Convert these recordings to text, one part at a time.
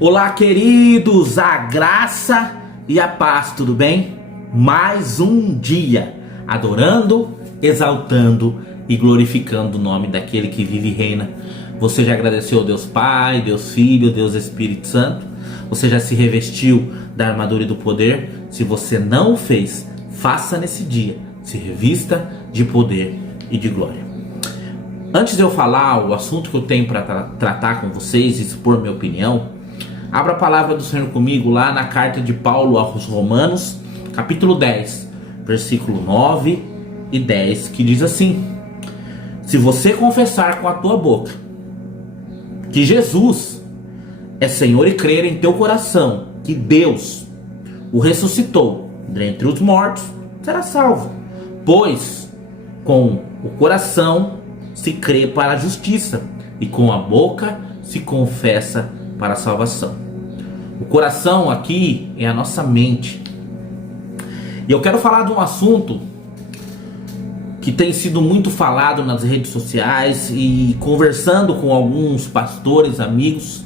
Olá, queridos, a graça e a paz, tudo bem? Mais um dia adorando, exaltando e glorificando o nome daquele que vive e reina. Você já agradeceu a Deus Pai, Deus Filho, Deus Espírito Santo? Você já se revestiu da armadura e do poder? Se você não o fez, faça nesse dia, se revista de poder e de glória. Antes de eu falar o assunto que eu tenho para tratar com vocês e expor minha opinião, abra a palavra do Senhor comigo lá na carta de Paulo aos Romanos, capítulo 10, versículo 9 e 10, que diz assim: se você confessar com a tua boca que Jesus é Senhor e crer em teu coração que Deus o ressuscitou dentre os mortos, será salvo. Pois com o coração se crê para a justiça e com a boca se confessa para a salvação. O coração aqui é a nossa mente. E eu quero falar de um assunto que tem sido muito falado nas redes sociais e conversando com alguns pastores, amigos.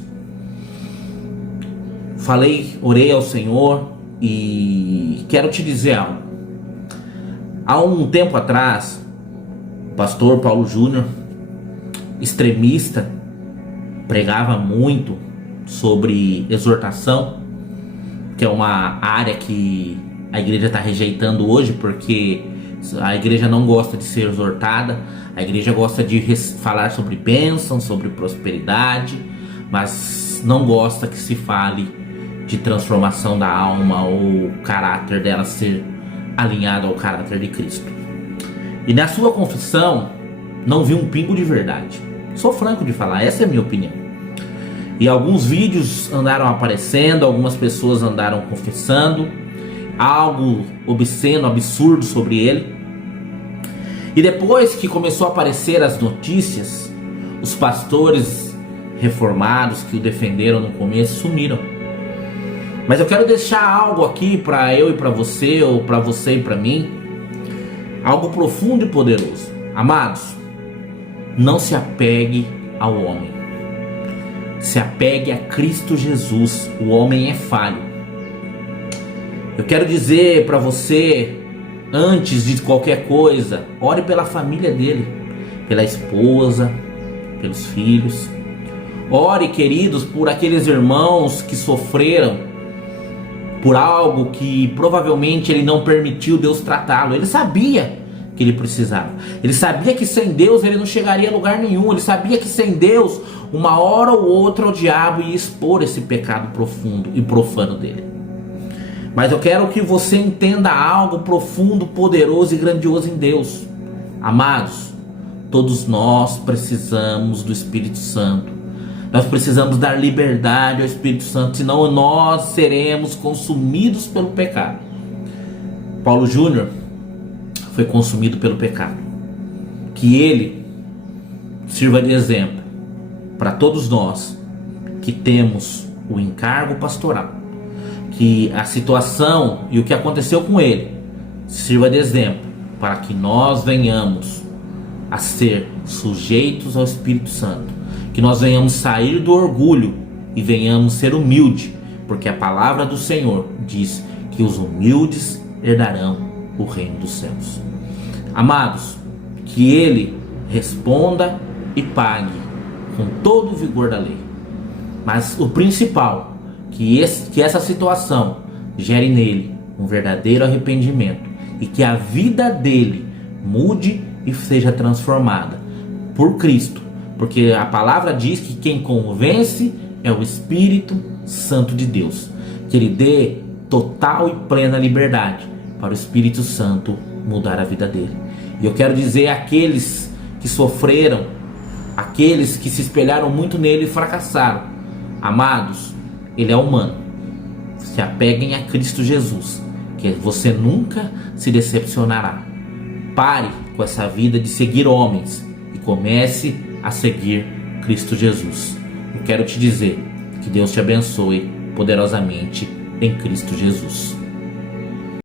Orei ao Senhor e quero te dizer algo. Há um tempo atrás, o pastor Paulo Júnior, extremista, pregava muito sobre exortação, que é uma área que a igreja está rejeitando hoje, porque a igreja não gosta de ser exortada, a igreja gosta de falar sobre bênção, sobre prosperidade, mas não gosta que se fale de transformação da alma ou o caráter dela ser alinhado ao caráter de Cristo. E na sua confissão não vi um pingo de verdade. Sou franco de falar, essa é a minha opinião. E alguns vídeos andaram aparecendo, algumas pessoas andaram confessando algo obsceno, absurdo sobre ele. E depois que começou a aparecer as notícias, os pastores reformados que o defenderam no começo sumiram. Mas eu quero deixar algo aqui para eu e para você, ou para você e para mim, algo profundo e poderoso. Amados, não se apegue ao homem. Se apegue a Cristo Jesus. O homem é falho. Eu quero dizer para você, antes de qualquer coisa, ore pela família dele, pela esposa, pelos filhos. Ore, queridos, por aqueles irmãos que sofreram por algo que provavelmente ele não permitiu Deus tratá-lo. Ele sabia que ele precisava. Ele sabia que sem Deus ele não chegaria a lugar nenhum. Ele sabia que sem Deus, uma hora ou outra, o diabo ia expor esse pecado profundo e profano dele. Mas eu quero que você entenda algo profundo, poderoso e grandioso em Deus. Amados, todos nós precisamos do Espírito Santo. Nós precisamos dar liberdade ao Espírito Santo, senão nós seremos consumidos pelo pecado. Paulo Júnior foi consumido pelo pecado. Que ele sirva de exemplo para todos nós que temos o encargo pastoral. Que a situação e o que aconteceu com ele sirva de exemplo para que nós venhamos a ser sujeitos ao Espírito Santo. Que nós venhamos sair do orgulho e venhamos ser humildes, porque a palavra do Senhor diz que os humildes herdarão o reino dos céus. Amados, que ele responda e pague com todo o vigor da lei. Mas o principal, que essa situação gere nele um verdadeiro arrependimento e que a vida dele mude e seja transformada por Cristo, porque a palavra diz que quem convence é o Espírito Santo de Deus. Que ele dê total e plena liberdade para o Espírito Santo mudar a vida dele. E eu quero dizer àqueles que sofreram, aqueles que se espelharam muito nele e fracassaram: amados, ele é humano. Se apeguem a Cristo Jesus, que você nunca se decepcionará. Pare com essa vida de seguir homens e comece a seguir Cristo Jesus. Eu quero te dizer que Deus te abençoe poderosamente em Cristo Jesus.